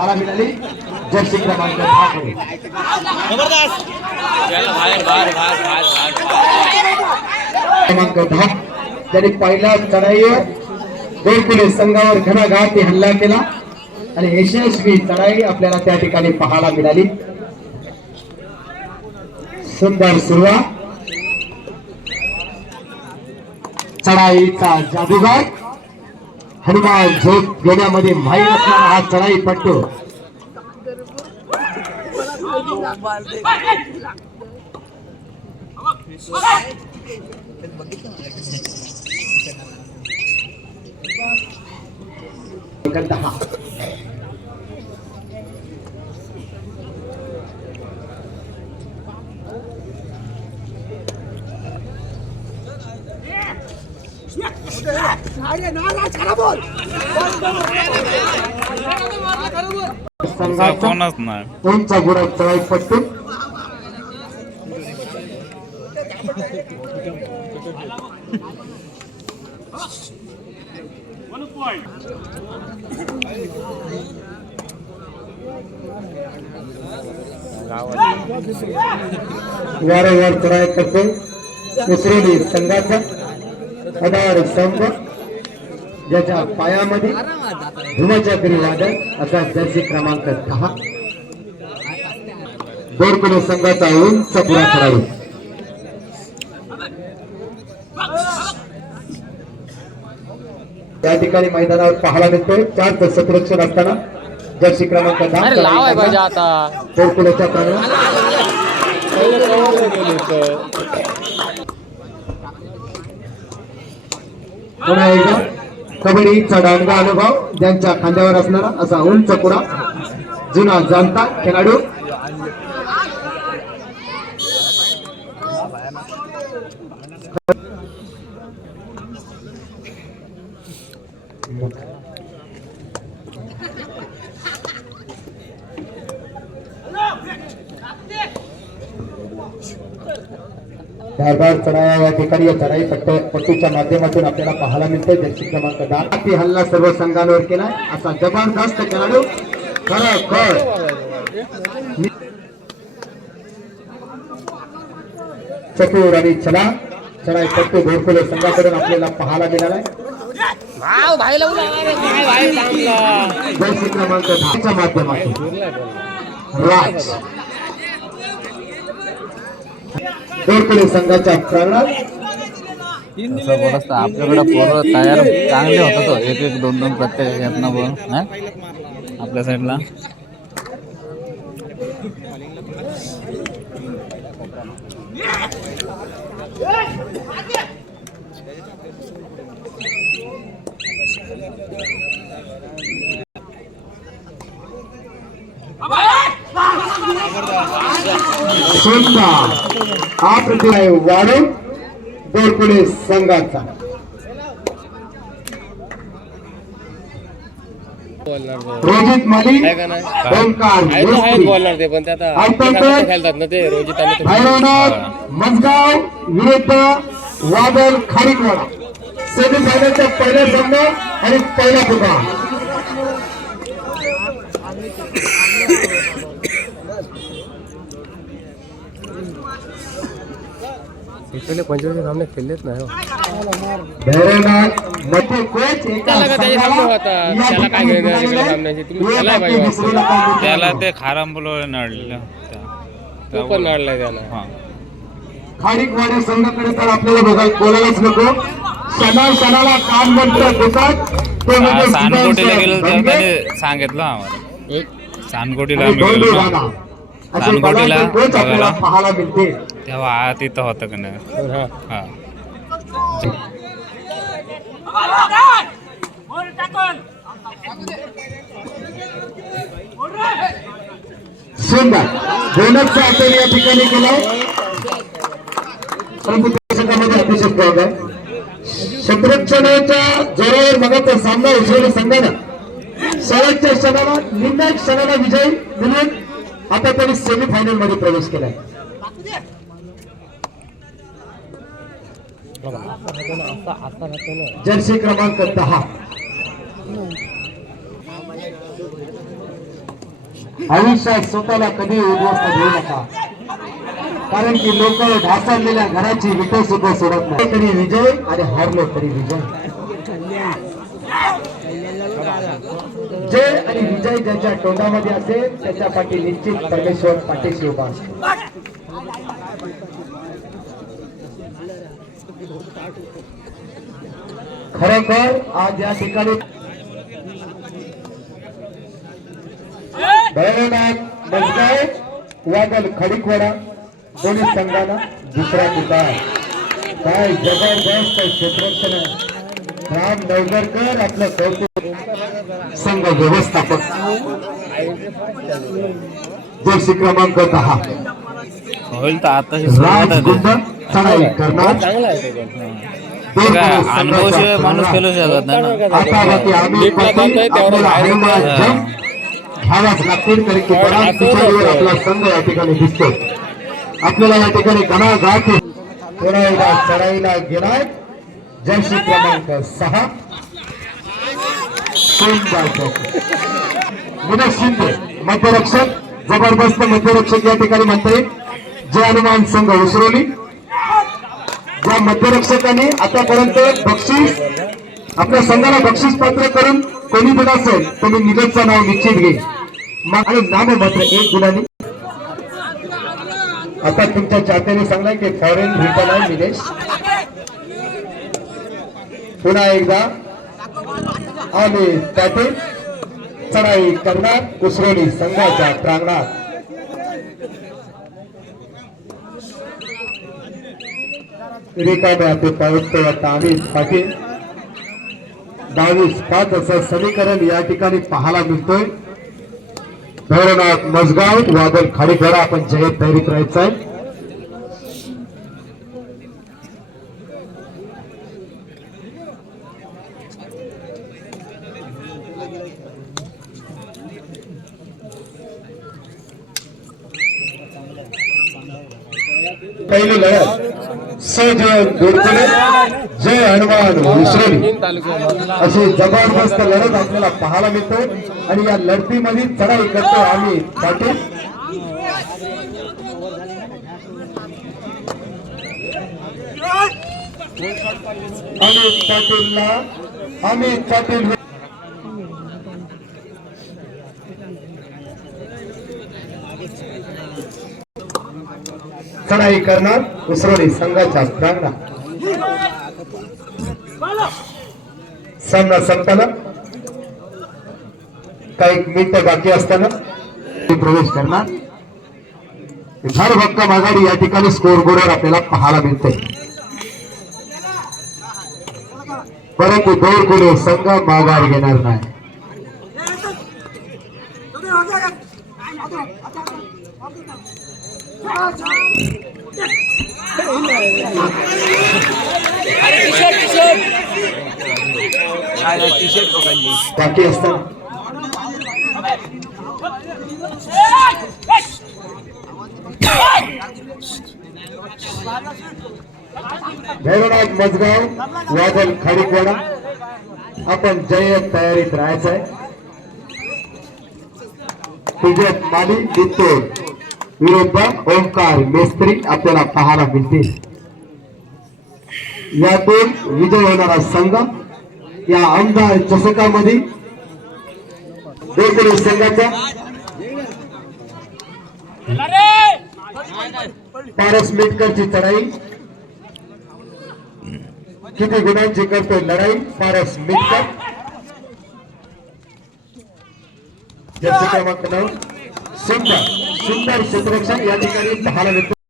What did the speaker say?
पाहायला मिळाली जर्सी क्रमांक. क्रमांक दहा. त्यांनी पहिल्या चढाईवर दोन संघावर घणाघाती हल्ला केला आणि यशस्वी चढाई आपल्याला त्या ठिकाणी पाहायला मिळाली. सुंदर सुरुवात. चढाईचा जादूगार. हनुमान झोप घेण्यामध्ये माहीत असणारा हा चढाई पट्टू. दहा संघाचा कोणच नाही. कोणचा गुरा चढाई पट्टू वारंवार चढाई करतो उसरेली संघाचा. आधार संघ ज्याच्या पायामध्ये धुमाच्या वादळ असा जर्सी क्रमांक दहा. बोरकुले संघाचा उंच पुरा खेळाडू त्या ठिकाणी मैदानावर पाहायला मिळतोय. चार सतरक्षण असताना जर्सी क्रमांक दहा बोरकुलेच्या प्रांगणात पुन्हा एकदा कबड्डीचा डांगा अनुभव ज्यांच्या खांद्यावर असणारा असा उंच कुडा जुना जाणता खेळाडू. धारदार चढाया या ठिकाणी या चढाई पट्ट पट्टीच्या माध्यमातून आपल्याला पाहायला मिळते जर्सी क्रमांक दहा. ती हल्ला सर्व संघांवर केलाय असा जबरदस्त खेळाडू खरं खर. चतुर आणि चला चढाई पट्टू घोरकुले संघाकडून आपल्याला पाहायला भाई लावला. जर्सी क्रमांक दहाच्या माध्यमातून. राज. घोरकुले संघाच्या प्रांगणात असतं आपल्याकडे पोरं तयार चांगले होतात हो. एक एक दोन दोन प्रत्येक यातनं बोल हा? आपल्या साईडला. सुंदर हा प्रतिभा वाढून दोरकुले संघाचा. रोजित मलिक ओंकार ते पण ते आता आयताकर खेळतात ना ते रोजित मजगाव विरुद्ध वादळ खारीकवाडा. सेमीफायनलचा पहिला सामना आणि पहिला इकडले पंचवीस सामने खेळलेच नाही हो. त्याला काय ठिकाणी घेणं बोलावलंय. इकडे सामन्याची? तुम्ही वेळ त्याला बाकी पाहिजे दुसरीला काय बोलतो? त्याला ते खारांबुलोळे नडलं तो पण नाडलाय त्याला हा खारीकवाडी संघाकडे तर आपल्याला बघायला बोलायलाच नको क्षणा क्षणाला काम मंत्र देतात ते हा, म्हणजे सानकोटीला सुदांशु गेलो तर धनगे त्याने सांगितलं आम्हाला सानकोटीला सानकोटीला बघायला. पाहायला मिळते तेव्हा आ तिथं होतं का नाही। हा. हा सुंदर बोनसचा आपण या ठिकाणी केलाय परंतु दर्शकामध्ये अतिशय प्रयोग आहे शत्रुक्षणाच्या जोरावर मगाचा सामना उसळला संघानं. शेवटच्या क्षणाला निर्णायक क्षणाला विजय मिळून आता त्यांनी सेमीफायनलमध्ये प्रवेश केलाय असा असा राहतो ना जर्सी क्रमांक दहा. आयुष्यात स्वतःला कधी उद्ध्वस्त घेऊ नका. कारण की लोक ढासळलेल्या घराची विटे सुद्धा सोडत नाही. तरी विजय आणि हारलो तरी विजय. जय आणि विजय ज्याच्या तोंडामध्ये असेल त्याच्या पाठी निश्चित परमेश्वर पाठीशी उभा असतो. खरोखर आज या ठिकाणी भैरवनाथ मजगाव वादल खडीकवाडा दोन्ही संघाला दुसरा निकाल काय जबरदस्त क्षेत्ररक्षण आहे. राम नवगरकर आपलं कौतुक संघ व्यवस्थापक. जर्सी क्रमांक दहा. होईल तर आता राज गुंड चढाई करणार अनुभवशिवाय माणूस. खेळू शकत नाही ना. आता बाकी आम्ही पाटील आपल्याला या ठिकाणी दिसतो आपल्याला या ठिकाणी गणा गाठ पुन्हा एकदा चढाईला गेलाय. जर्सी क्रमांक सहा. विनोद शिंदे मध्यरक्षक. जबरदस्त मध्यरक्षक या ठिकाणी म्हणता येईल. जय हनुमान संघ उसरवली ज्या मध्यरक्षकांनी आतापर्यंत बक्षीस आपल्या संघाला बक्षीस पात्र करून कोणी पण असेल तर मी नाव निश्चित घेईल मग आणि नाम मात्र एक गुणाने. आता तुमच्या चाहत्याने सांगलाय की फॉरेन रिटर्न आहे निलेश. पुन्हा एकदा. आणि पाटील चढाई करणार कुसरोली संघाच्या प्रांगणात. रिकाम्या ते पावते आता आम्ही पाटील. बावीस पाच असं समीकरण या ठिकाणी पाहायला मिळतोय. भैरवनाथ मजगाव वादळ खाडीखोडा आपण जयत तयारी करायचं आहे. पहिली लढत. सजन गोडकुले जय हनुमान उसरली अशी जबरदस्त लढत आपल्याला पाहायला मिळते आणि या लढतीमध्ये चढाई करतो आम्ही पाटील. अमित पाटीलला अमित पाटील चढाई करणार उसरोली संघाच्या प्रांगणात सामना संपताना काही मिनिट बाकी असताना ते प्रवेश करणार. झाड भक्कम आघाडी या ठिकाणी स्कोर बोर्डवर आपल्याला पाहायला मिळते परंतु दोन गुणे संघ माघार घेणार नाही. बाकी असताना भैरवनाथ मजगाव वादल खाडीकवाडा. आपण जय्यत तयारीत राहायचं आहे तुझ्यात माली दिसतो विरुद्ध ओंकार मेस्त्री आपल्याला पाहायला मिळतील. यातून विजय होणारा संघ या आमदार चषकामध्ये देखील संघाच्या पारस मेटकरची चढाई. किती गुणांची करतोय लढाई पारस मेटकर. जर्सी क्रमांक नऊ सुंदर. सुंदर क्षेत्ररक्षण या ठिकाणी पाहायला मिळतो